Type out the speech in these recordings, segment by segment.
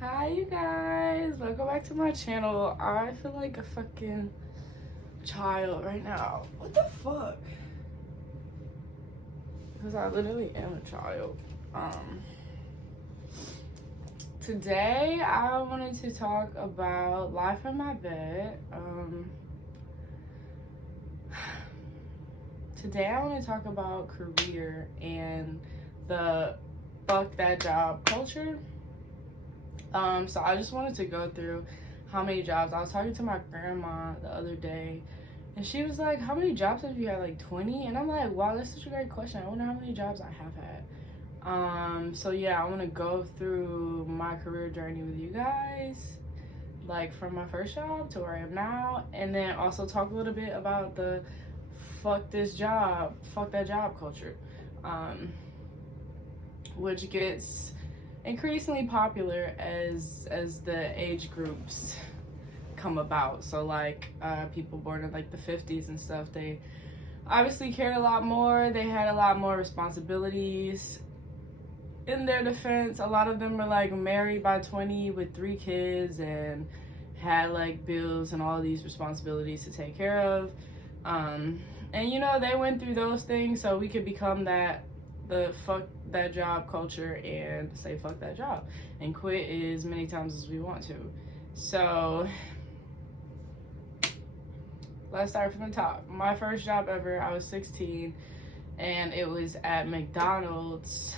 Hi you guys, welcome back to my channel. I feel like a fucking child right now. What the fuck? Because I literally am a child. Today I wanted to talk about life in my bed. Today I want to talk about career and the fuck that job culture. So I just wanted to go through how many jobs. I was talking to my grandma the other day and she was like, how many jobs have you had? Like 20? And I'm like, wow, that's such a great question. I wonder how many jobs I have had. So yeah, I want to go through my career journey with you guys, like from my first job to where I am now, and then also talk a little bit about the fuck this job, fuck that job culture, which gets increasingly popular as the age groups come about. So like people born in like the 50s and stuff, they obviously cared a lot more, they had a lot more responsibilities. In their defense, a lot of them were like married by 20 with 3 kids and had like bills and all these responsibilities to take care of, and you know, they went through those things so we could become the fuck that job culture and say fuck that job and quit as many times as we want to. So let's start from the top. My first job ever, I was 16 and it was at McDonald's,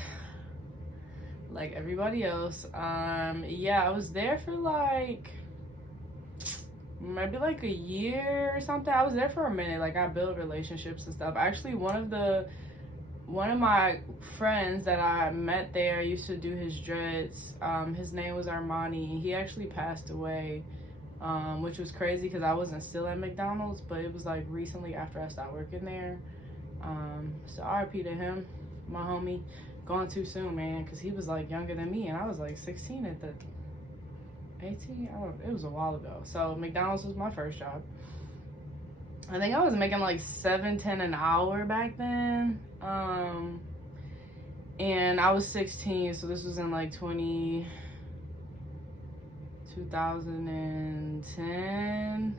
like everybody else. Yeah, I was there for like maybe like a year or something. I was there for a minute. Like I built relationships and stuff. Actually, one of my friends that I met there used to do his dreads. His name was Armani. He actually passed away, which was crazy because I wasn't still at McDonald's, but it was like recently after I stopped working there. So RIP to him, my homie. Gone too soon, man, because he was like younger than me and I was like 16 at the 18. I don't know, it was a while ago. So McDonald's was my first job. I think I was making like $7.10 an hour back then. And I was 16, so this was in like 2010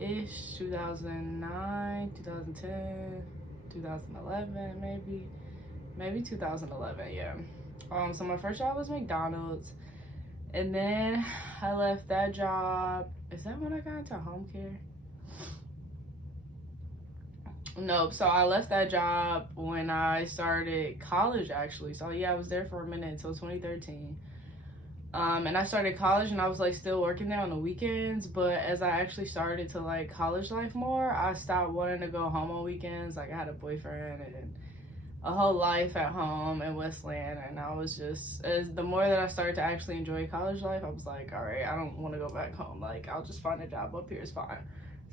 ish, 2009, 2010, 2011, maybe 2011, yeah. So my first job was McDonald's, and then I left that job. Is that when I got into home care? Nope. So I left that job when I started college, actually. So yeah, I was there for a minute until 2013. And I started college and I was like still working there on the weekends, but as I actually started to like college life more, I stopped wanting to go home on weekends. Like I had a boyfriend and a whole life at home in Westland, and I was just, as the more that I started to actually enjoy college life, I was like, all right, I don't want to go back home. Like I'll just find a job up here, it's fine.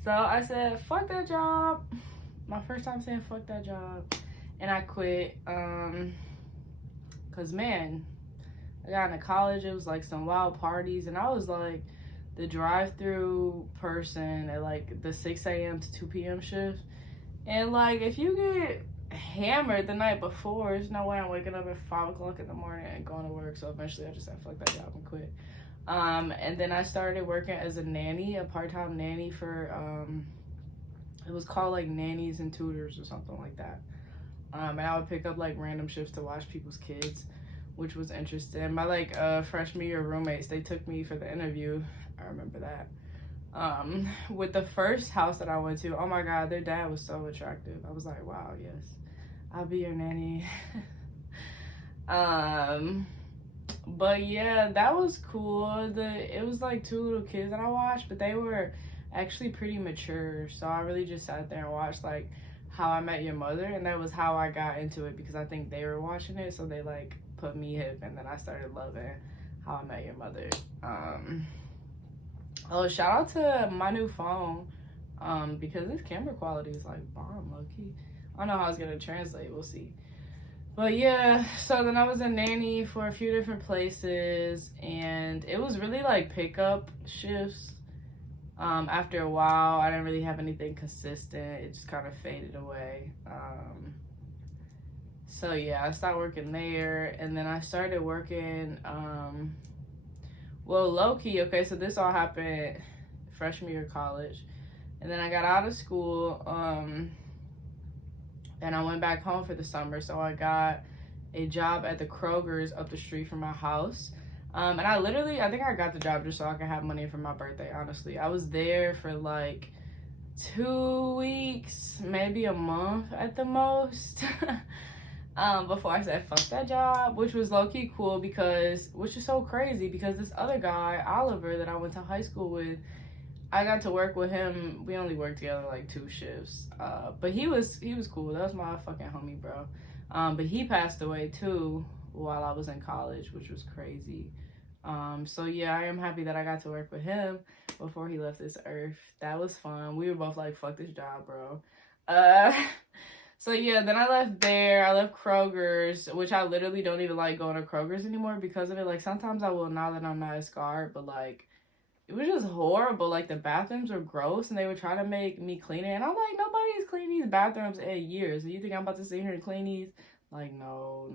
So I said fuck that job. My first time saying fuck that job, and I quit. Cause man, I got into college, it was like some wild parties, and I was like the drive-through person at like the 6 a.m. to 2 p.m. shift. And like if you get hammered the night before, there's no way I'm waking up at 5 o'clock in the morning and going to work. So eventually I just said fuck that job and quit. And then I started working as a nanny, a part-time nanny for it was called like Nannies and Tutors or something like that. And I would pick up like random shifts to watch people's kids, which was interesting. My like freshman year roommates, they took me for the interview. I remember that. With the first house that I went to, oh my god, their dad was so attractive. I was like, wow, yes, I'll be your nanny. But yeah, that was cool. It was like 2 little kids that I watched, but they were actually pretty mature. So I really just sat there and watched like How I Met Your Mother, and that was how I got into it because I think they were watching it, so they like put me hip, and then I started loving How I Met Your Mother. Oh, shout out to my new phone, because this camera quality is like bomb, low-key. I don't know how it's gonna translate, we'll see. But yeah, so then I was a nanny for a few different places, and it was really like pickup shifts. After a while, I didn't really have anything consistent. It just kind of faded away. So yeah, I started working there, and then I started working, well, low-key, okay, so this all happened freshman year of college. And then I got out of school, and I went back home for the summer. So I got a job at the Kroger's up the street from my house. And I think I got the job just so I could have money for my birthday, honestly. I was there for like 2 weeks, maybe a month at the most. Before I said fuck that job, which was low-key cool which is so crazy because this other guy, Oliver, that I went to high school with, I got to work with him. We only worked together like 2 shifts. But he was cool. That was my fucking homie, bro. But he passed away too while I was in college, which was crazy. So yeah, I am happy that I got to work with him before he left this earth. That was fun. We were both like, fuck this job, bro. So yeah, then I left there. I left Kroger's, which I literally don't even like going to Kroger's anymore because of it. Like sometimes I will now that I'm not as scarred, but like it was just horrible. Like the bathrooms were gross and they would try to make me clean it. And I'm like, nobody's cleaned these bathrooms in years. And you think I'm about to sit here and clean these? Like, no.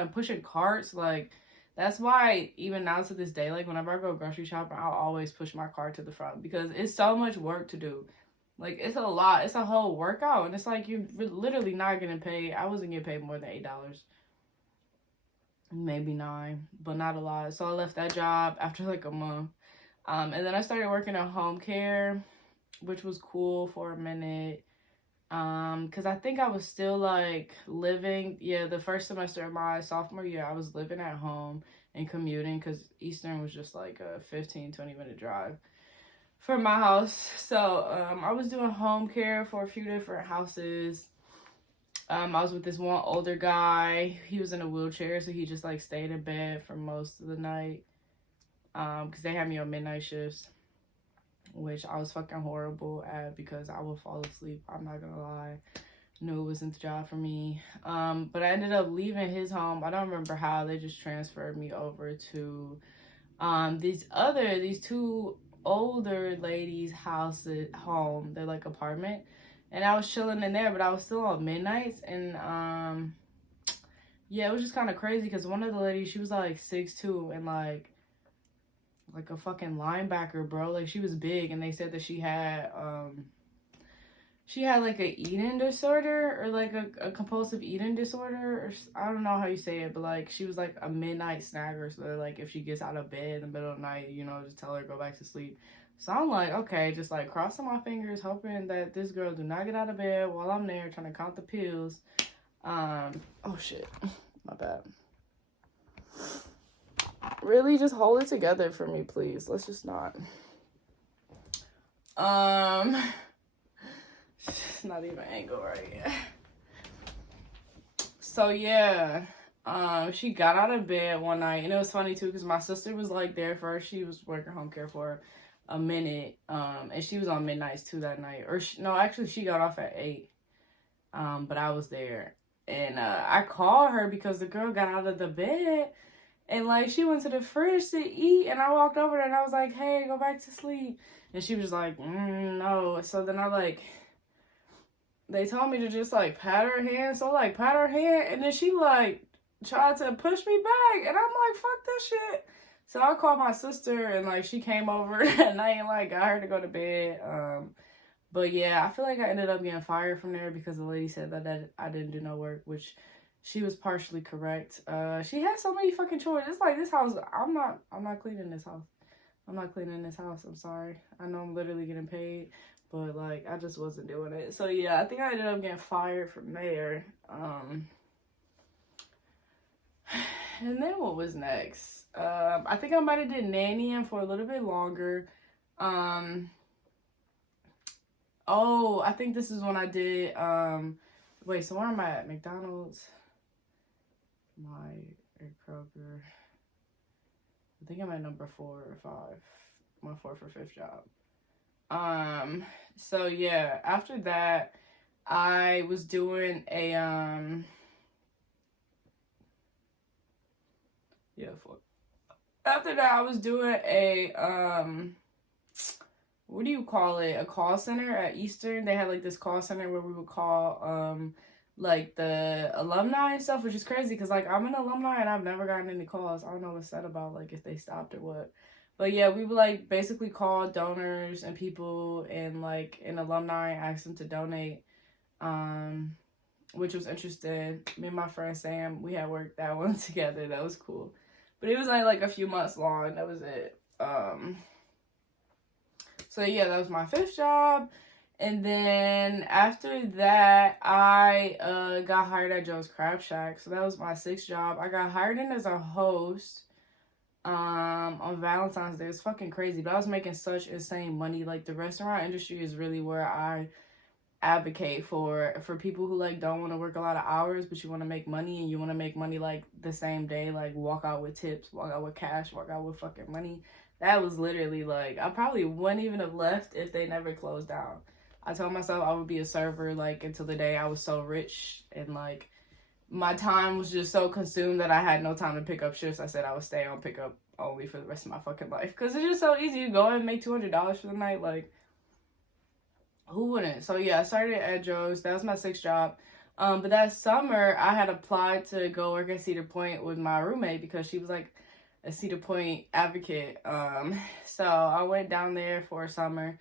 And pushing carts, like, that's why even now to this day, like whenever I go grocery shopping, I'll always push my cart to the front because it's so much work to do. Like, it's a lot. It's a whole workout. And it's like, you're literally not getting paid. I wasn't getting paid more than $8. Maybe 9, but not a lot. So I left that job after like a month. And then I started working at home care, which was cool for a minute. Because I think I was still like living, the first semester of my sophomore year, I was living at home and commuting because Eastern was just like a 15-20 minute drive from my house. So I was doing home care for a few different houses. I was with this one older guy. He was in a wheelchair, so he just like stayed in bed for most of the night. Because they had me on midnight shifts, which I was fucking horrible at because I would fall asleep. I'm not gonna lie. Knew it wasn't the job for me. But I ended up leaving his home. I don't remember how. They just transferred me over to these 2 older ladies' home. They're like apartment. And I was chilling in there, but I was still on midnights. And, yeah, it was just kind of crazy because one of the ladies, she was like 6'2" and like a fucking linebacker, bro. Like, she was big. And they said that she had like a eating disorder or like a compulsive eating disorder. Or I don't know how you say it, but like she was like a midnight snacker. So like if she gets out of bed in the middle of the night, just tell her to go back to sleep. So I'm like, okay, just like crossing my fingers, hoping that this girl do not get out of bed while I'm there trying to count the pills. Oh shit, my bad. Really, just hold it together for me, please. Let's just not. It's not even angle right. So yeah, she got out of bed one night, and it was funny too because my sister was like there first. She was working home care for a minute, and she was on midnights too that night. Actually she got off at 8, but I was there, and I called her because the girl got out of the bed and like she went to the fridge to eat, and I walked over there and I was like, hey, go back to sleep. And she was like, no. So then they told me to just like pat her hand, so like pat her hand, and then she like tried to push me back, and I'm like, fuck this shit. So I called my sister, and like she came over and I like got her to go to bed. But yeah, I feel like I ended up getting fired from there because the lady said that I didn't do no work, which she was partially correct. She had so many fucking chores. It's like this house, I'm not cleaning this house. I'm not cleaning this house. I'm sorry. I know I'm literally getting paid, but like I just wasn't doing it. So yeah, I think I ended up getting fired from there. And then what was next? I think I might have did nannying for a little bit longer. Oh, I think this is when I did, wait, so where am I at? McDonald's, Kroger. I think I'm at number 4 or 5, my 4th or 5th job. So yeah, after that, I was doing a, after that, I was doing a, what do you call it? A call center at Eastern. They had like this call center where we would call, like the alumni and stuff, which is crazy because like I'm an alumni and I've never gotten any calls. I don't know what's said about like if they stopped or what. But yeah, we would like basically call donors and people and like an alumni and ask them to donate. Which was interesting. Me and my friend Sam, we had worked that one together. That was cool. But it was only like a few months long. That was it. So yeah, that was my 5th job. And then after that, I got hired at Joe's Crab Shack. So that was my 6th job. I got hired in as a host on Valentine's Day. It's fucking crazy. But I was making such insane money. Like the restaurant industry is really where I advocate for people who like don't want to work a lot of hours, but you want to make money, and you want to make money like the same day, like walk out with tips, walk out with cash, walk out with fucking money. That was literally like, I probably wouldn't even have left if they never closed down. I told myself I would be a server like until the day I was so rich, and like my time was just so consumed that I had no time to pick up shifts. I said I would stay on pickup only for the rest of my fucking life, because it's just so easy. You go and make $200 for the night, like who wouldn't? So yeah, I started at Joe's. That was my 6th job. But that summer I had applied to go work at Cedar Point with my roommate because she was like a Cedar Point advocate. So I went down there for a summer.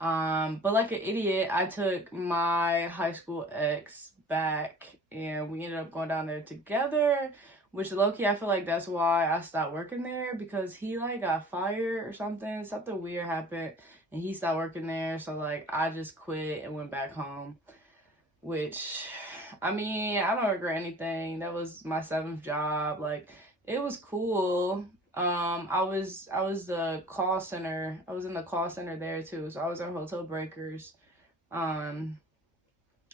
But like an idiot, I took my high school ex back and we ended up going down there together, which low-key I feel like that's why I stopped working there, because he like got fired or something weird happened and he stopped working there. So like I just quit and went back home, which I mean, I don't regret anything. That was my 7th job. Like it was cool. I was the call center. I was in the call center there too. So I was at Hotel Breakers. And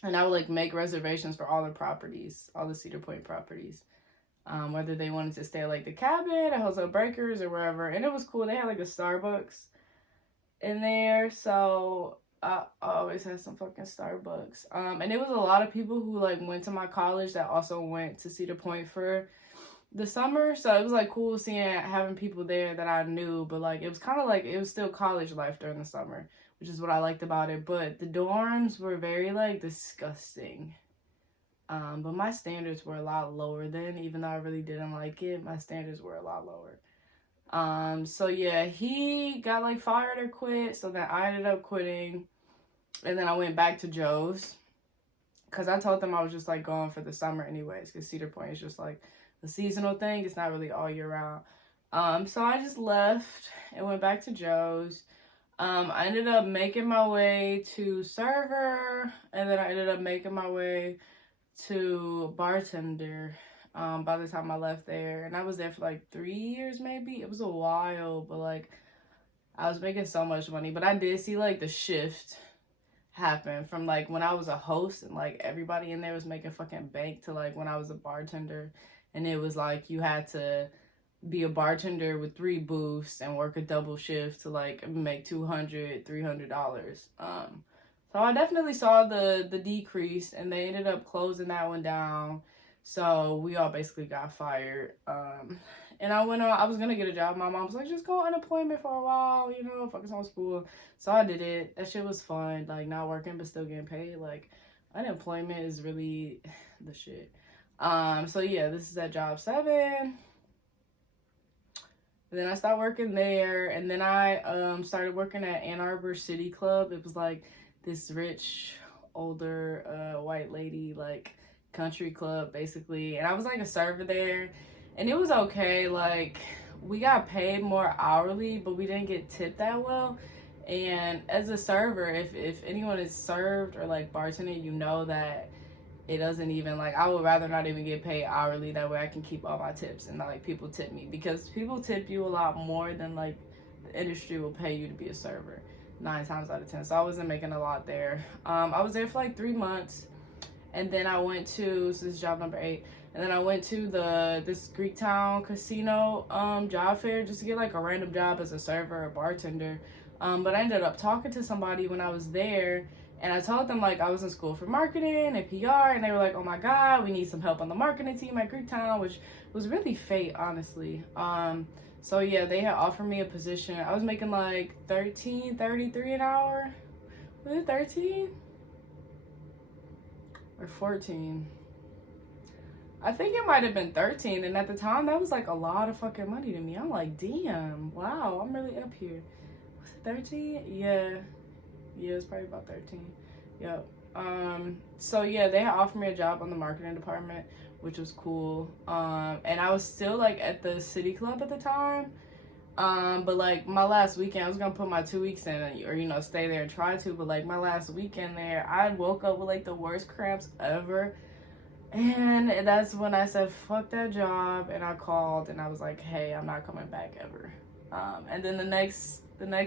I would like make reservations for all the properties, all the Cedar Point properties. Whether they wanted to stay at like the cabin at Hotel Breakers or wherever. And it was cool. They had like a Starbucks in there. So I always had some fucking Starbucks. And it was a lot of people who like went to my college that also went to Cedar Point for the summer. So it was like cool having people there that I knew, but like it was kind of like it was still college life during the summer, which is what I liked about it. But the dorms were very like disgusting. But my standards were a lot lower then, even though I really didn't like it. My standards were a lot lower. So yeah, he got like fired or quit. So then I ended up quitting, and then I went back to Joe's because I told them I was just like going for the summer anyways, because Cedar Point is just like a seasonal thing. It's not really all year round. So I just left and went back to Joe's. I ended up making my way to server, and then I ended up making my way to bartender by the time I left there. And I was there for like 3 years maybe. It was a while, but like I was making so much money. But I did see like the shift happen from like when I was a host and like everybody in there was making fucking bank to like when I was a bartender, and it was like you had to be a bartender with 3 booths and work a double shift to like make $200-$300. So I definitely saw the decrease, and they ended up closing that one down. So we all basically got fired. And I went on, I was gonna get a job. My mom was like, just go on unemployment for a while, you know, focus on school. So I did it. That shit was fun, like not working but still getting paid. Like unemployment is really the shit. So yeah, this is at job 7. Then I started working there, and then I started working at Ann Arbor City Club. It was like this rich, older white lady, like country club basically. And I was like a server there, and it was okay. Like we got paid more hourly, but we didn't get tipped that well. And as a server, if anyone is served or like bartending, you know that it doesn't even like, I would rather not even get paid hourly. That way I can keep all my tips and not like people tip me, because people tip you a lot more than like the industry will pay you to be a server 9 times out of 10. So I wasn't making a lot there. I was there for like 3 months, and then I went to, so this is job number 8, and then I went to this Greektown casino job fair just to get like a random job as a server or bartender. But I ended up talking to somebody when I was there, and I told them like I was in school for marketing and PR, and they were like, oh my God, we need some help on the marketing team at Greektown, which was really fate, honestly. So yeah, they had offered me a position. I was making like $13.33 an hour. Was it 13? or 14. I think it might have been 13, and at the time that was like a lot of fucking money to me. I'm like, damn, wow, I'm really up here. Was it 13? Yeah, it's probably about 13. Yep. So yeah, they had offered me a job on the marketing department, which was cool. And I was still like at the city club at the time. But like my last weekend, I was gonna put my 2 weeks in, or you know, stay there and try to. But like my last weekend there, I woke up with like the worst cramps ever, and that's when I said fuck that job, and I called and I was like, hey, I'm not coming back ever. And then the next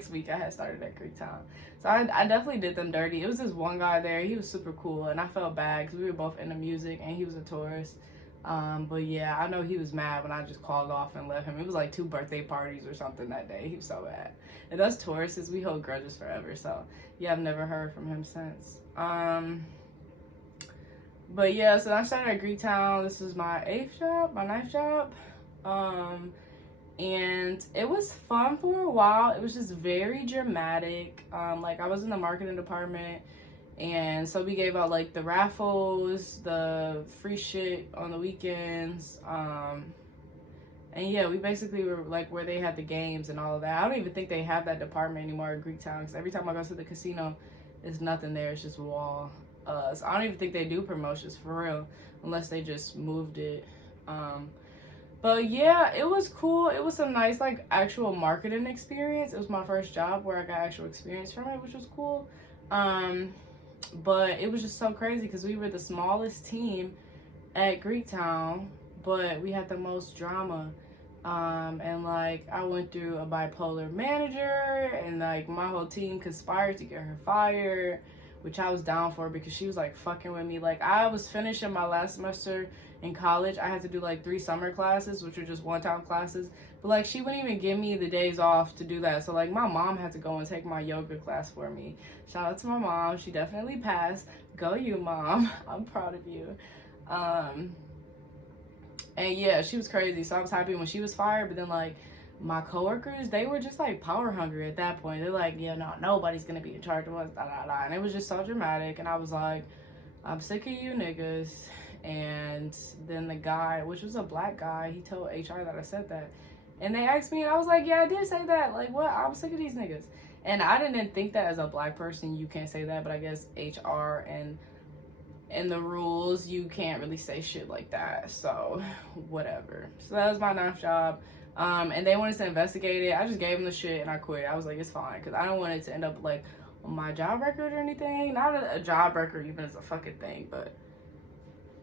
week I had started at Greektown, so I definitely did them dirty. It was this one guy there, he was super cool, and I felt bad because we were both into music and he was a tourist. But yeah, I know he was mad when I just called off and left him. It was like 2 birthday parties or something that day. He was so mad. And us tourists, we hold grudges forever. So yeah, I've never heard from him since. But yeah, so I started at Greektown. This was my 9th job. And it was fun for a while. It was just very dramatic. Like I was in the marketing department, and so we gave out like the raffles, the free shit on the weekends. And yeah, we basically were like where they had the games and all of that. I don't even think they have that department anymore at Greektown, because every time I go to the casino, there's nothing there. It's just wall. So I don't even think they do promotions for real, unless they just moved it. But yeah, it was cool. It was some nice like actual marketing experience. It was my first job where I got actual experience from it, which was cool. But it was just so crazy because we were the smallest team at Greektown, but we had the most drama. And like I went through a bipolar manager, and like my whole team conspired to get her fired, which I was down for because she was like fucking with me. Like I was finishing my last semester in college. I had to do like 3 summer classes, which were just one-time classes. But like she wouldn't even give me the days off to do that. So like my mom had to go and take my yoga class for me. Shout out to my mom. She definitely passed. Go you, mom. I'm proud of you. And yeah, she was crazy. So I was happy when she was fired. But then like my coworkers, they were just like power hungry at that point. They're like, yeah, no, nobody's gonna be in charge of us, da da da. And it was just so dramatic. And I was like, I'm sick of you niggas. And then the guy, which was a black guy, he told HR that I said that. And they asked me, and I was like, yeah, I did say that. Like, what? I'm sick of these niggas. And I didn't think that as a black person, you can't say that. But I guess HR and the rules, you can't really say shit like that. So whatever. So that was my 9th job. And they wanted to investigate it. I just gave them the shit and I quit. I was like, it's fine, because I don't want it to end up like on my job record or anything. Not a job record even is a fucking thing, but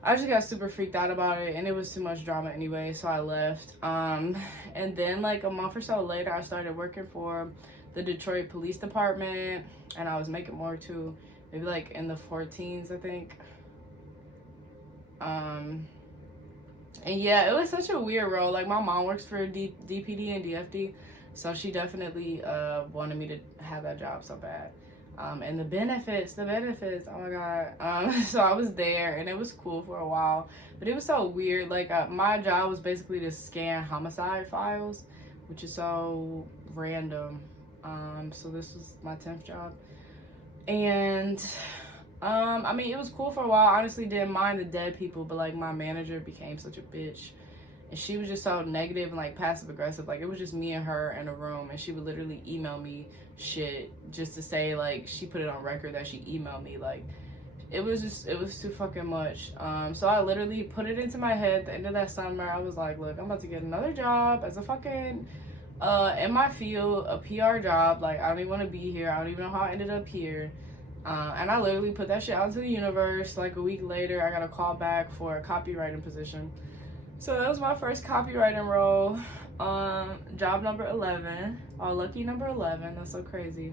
I just got super freaked out about it, and it was too much drama anyway, so I left. And then like a month or so later, I started working for the Detroit Police Department, and I was making more too, maybe like in the 14s, I think. And yeah, it was such a weird role. Like my mom works for DPD and DFD, so she definitely wanted me to have that job so bad. And the benefits, oh my god. So I was there, and it was cool for a while, but it was so weird. Like my job was basically to scan homicide files, which is so random. So this was my 10th job, and I mean, it was cool for a while. I honestly didn't mind the dead people, but like my manager became such a bitch, and she was just so negative and like passive aggressive. Like it was just me and her in a room, and she would literally email me shit just to say like she put it on record that she emailed me. Like it was too fucking much. So I literally put it into my head at the end of that summer. I was like, look, I'm about to get another job as a fucking in my field, a PR job. Like I don't even want to be here. I don't even know how I ended up here. And I literally put that shit out into the universe. Like a week later, I got a call back for a copywriting position. So that was my first copywriting role. Job number 11. Oh, lucky number 11. That's so crazy.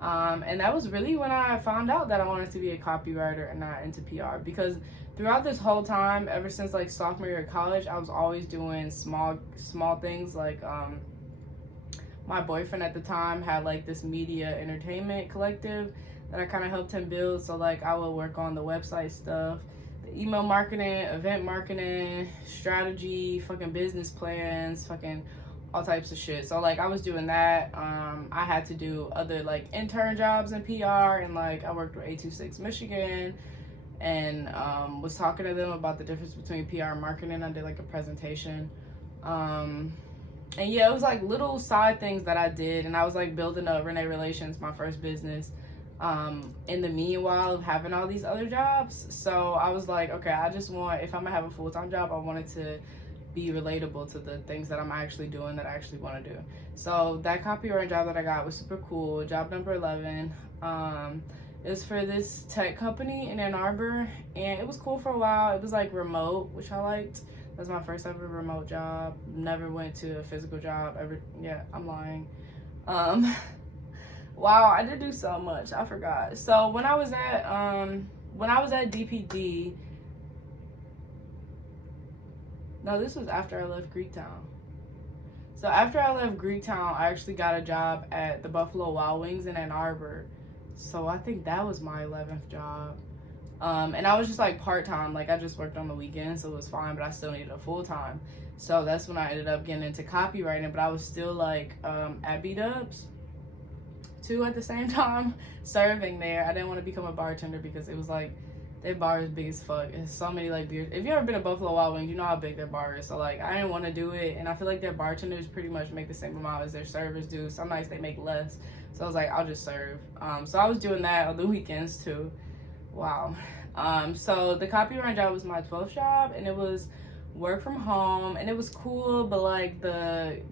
And that was really when I found out that I wanted to be a copywriter and not into PR. Because throughout this whole time, ever since like sophomore year of college, I was always doing small things. Like my boyfriend at the time had like this media entertainment collective that I kind of helped him build. So like I would work on the website stuff, the email marketing, event marketing, strategy, fucking business plans, fucking all types of shit. So like I was doing that. I had to do other like intern jobs in PR, and like I worked with 826 Michigan, and was talking to them about the difference between PR and marketing. I did like a presentation. And yeah, it was like little side things that I did, and I was like building up Renee Relations, my first business, in the meanwhile of having all these other jobs. So I was like, okay, I just want, if I'm gonna have a full-time job, I want it to be relatable to the things that I'm actually doing, that I actually want to do. So that copywriting job that I got was super cool. Job number 11. It was for this tech company in Ann Arbor, and it was cool for a while. It was like remote, which I liked. That was my first ever remote job. Never went to a physical job ever. Yeah, I'm lying. Wow, I did do so much. I forgot. So when I was at DPD, no, this was after I left Greektown. So after I left Greektown, I actually got a job at the Buffalo Wild Wings in Ann Arbor. So I think that was my 11th job. And I was just like part-time, like I just worked on the weekends, so it was fine, but I still needed a full-time. So that's when I ended up getting into copywriting, but I was still like at B-Dubs too at the same time, serving there. I didn't want to become a bartender because it was like, their bar is big as fuck. There's so many like beers. If you ever been to Buffalo Wild Wings, you know how big their bar is. So like I didn't want to do it, and I feel like their bartenders pretty much make the same amount as their servers do. Some nights they make less. So I was like, I'll just serve. So I was doing that on the weekends too. Wow. So the copywriting job was my 12th job, and it was work from home, and it was cool, but like the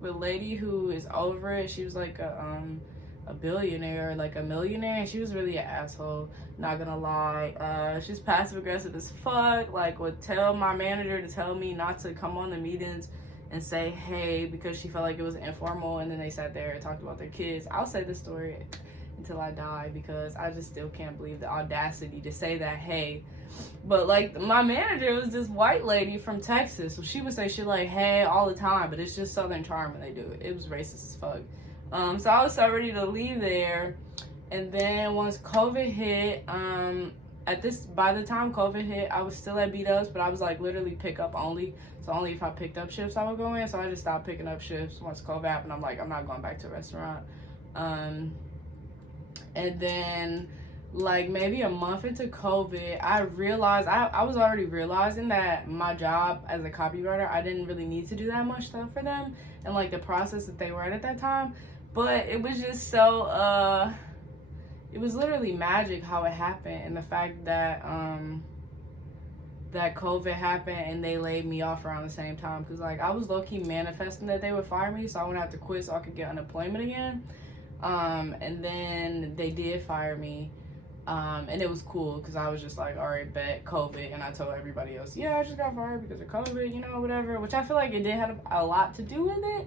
lady who is over it, she was like a billionaire, like a millionaire, and she was really an asshole, not gonna lie. She's passive aggressive as fuck, like would tell my manager to tell me not to come on the meetings and say hey, because she felt like it was informal, and then they sat there and talked about their kids. I'll say this story until I die, because I just still can't believe the audacity to say that hey. But like my manager was this white lady from Texas, so she would say shit like hey all the time, but it's just Southern charm when they do it. It was racist as fuck. So I was so ready to leave there, and then once COVID hit, by the time COVID hit, I was still at B-Dubs, but I was like literally pick up only. So only if I picked up shifts I would go in. So I just stopped picking up shifts once COVID happened. I'm like, I'm not going back to a restaurant. And then like maybe a month into COVID, I realized, I was already realizing that my job as a copywriter, I didn't really need to do that much stuff for them, and like the process that they were at that time. But it was just so, it was literally magic how it happened, and the fact that that COVID happened and they laid me off around the same time, because like I was low-key manifesting that they would fire me so I wouldn't have to quit so I could get unemployment again. And then they did fire me, and it was cool because I was just like, all right, bet, COVID, and I told everybody else, yeah, I just got fired because of COVID, you know, whatever, which I feel like it did have a lot to do with it.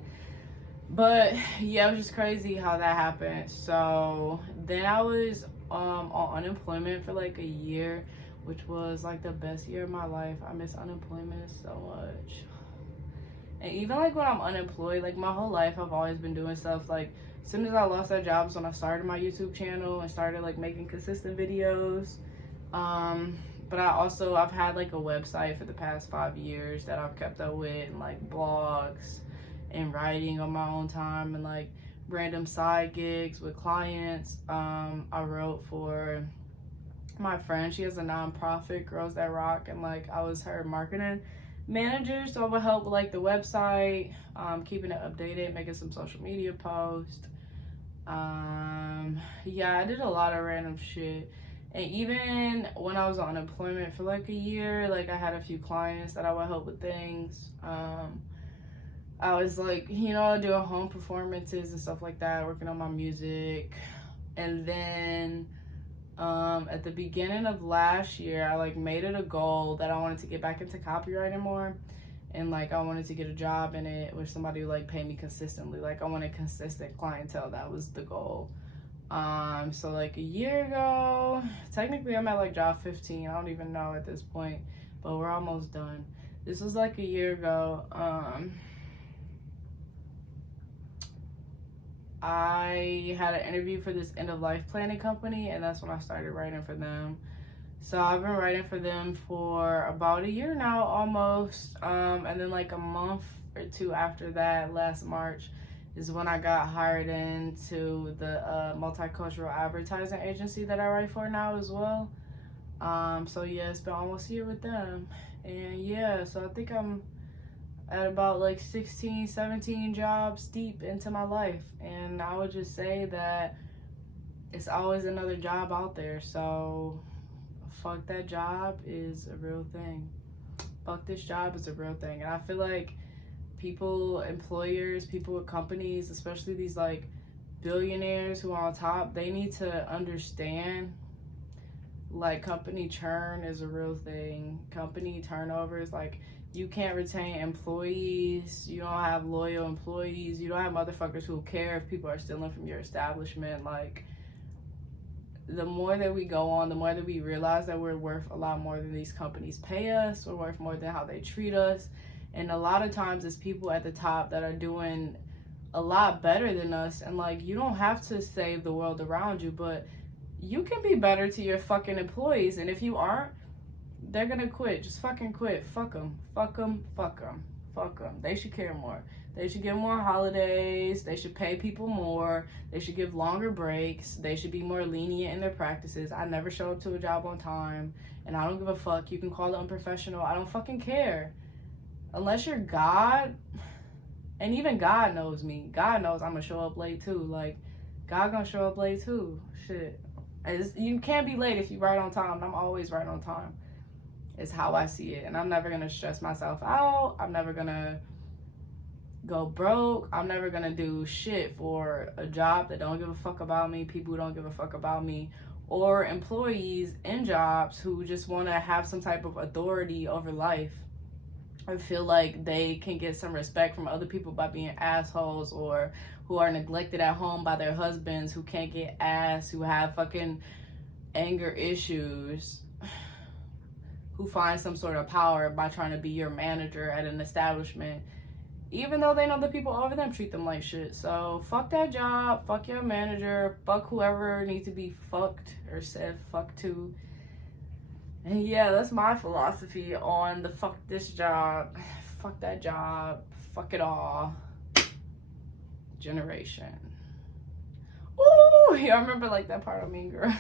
But yeah, it was just crazy how that happened. So then I was on unemployment for like a year, which was like the best year of my life. I miss unemployment so much. And even like when I'm unemployed, like my whole life I've always been doing stuff. Like as soon as I lost that job is when I started my YouTube channel and started like making consistent videos. But I've had like a website for the past 5 years that I've kept up with, and like blogs and writing on my own time, and like random side gigs with clients. I wrote for my friend. She has a nonprofit, Girls That Rock, and like I was her marketing manager, so I would help with like the website, keeping it updated, making some social media posts. Yeah, I did a lot of random shit. And even when I was on unemployment for like a year, like I had a few clients that I would help with things. I was like, you know, doing home performances and stuff like that, working on my music. And then at the beginning of last year, I like made it a goal that I wanted to get back into copywriting more, and like I wanted to get a job in it where somebody would like pay me consistently. Like I wanted consistent clientele. That was the goal. So like a year ago, technically I'm at like job 15. I don't even know at this point, but we're almost done. This was like a year ago. I had an interview for this end of life planning company, and that's when I started writing for them. So I've been writing for them for about a year now, almost. And then like a month or two after that, last March, is when I got hired into the multicultural advertising agency that I write for now as well. So yeah, it's been almost a year with them. And yeah, so I think I'm at about like 16, 17 jobs deep into my life. And I would just say that it's always another job out there. So fuck that job is a real thing. Fuck this job is a real thing. And I feel like people, employers, people with companies, especially these like billionaires who are on top, they need to understand like company churn is a real thing. Company turnover is like, you can't retain employees, you don't have loyal employees, you don't have motherfuckers who care if people are stealing from your establishment. Like, the more that we go on, the more that we realize that we're worth a lot more than these companies pay us, we're worth more than how they treat us. And a lot of times it's people at the top that are doing a lot better than us. And like, you don't have to save the world around you, but you can be better to your fucking employees. And if you aren't, they're gonna quit. Just fucking quit. Fuck them. Fuck them. Fuck them. Fuck them. They should care more. They should give more holidays. They should pay people more. They should give longer breaks. They should be more lenient in their practices. I never show up to a job on time, and I don't give a fuck. You can call it unprofessional. I don't fucking care. Unless you're God, and even God knows me. God knows I'm gonna show up late too. Like, God gonna show up late too. Shit. You can't be late if you're right on time. I'm always right on time. It's how I see it. And I'm never going to stress myself out. I'm never going to go broke. I'm never going to do shit for a job that don't give a fuck about me, people who don't give a fuck about me, or employees in jobs who just want to have some type of authority over life. I feel like they can get some respect from other people by being assholes, or who are neglected at home by their husbands, who can't get ass, who have fucking anger issues, who find some sort of power by trying to be your manager at an establishment, even though they know the people over them treat them like shit. So fuck that job, fuck your manager, fuck whoever needs to be fucked or said fuck to. And yeah, that's my philosophy on the fuck this job, fuck that job, fuck it all generation. Ooh, y'all remember like that part of Mean Girl?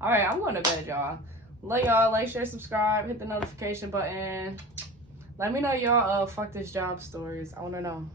All right, I'm going to bed, y'all. Love y'all. Like, share, subscribe, hit the notification button. Let me know y'all fuck this job stories. I want to know.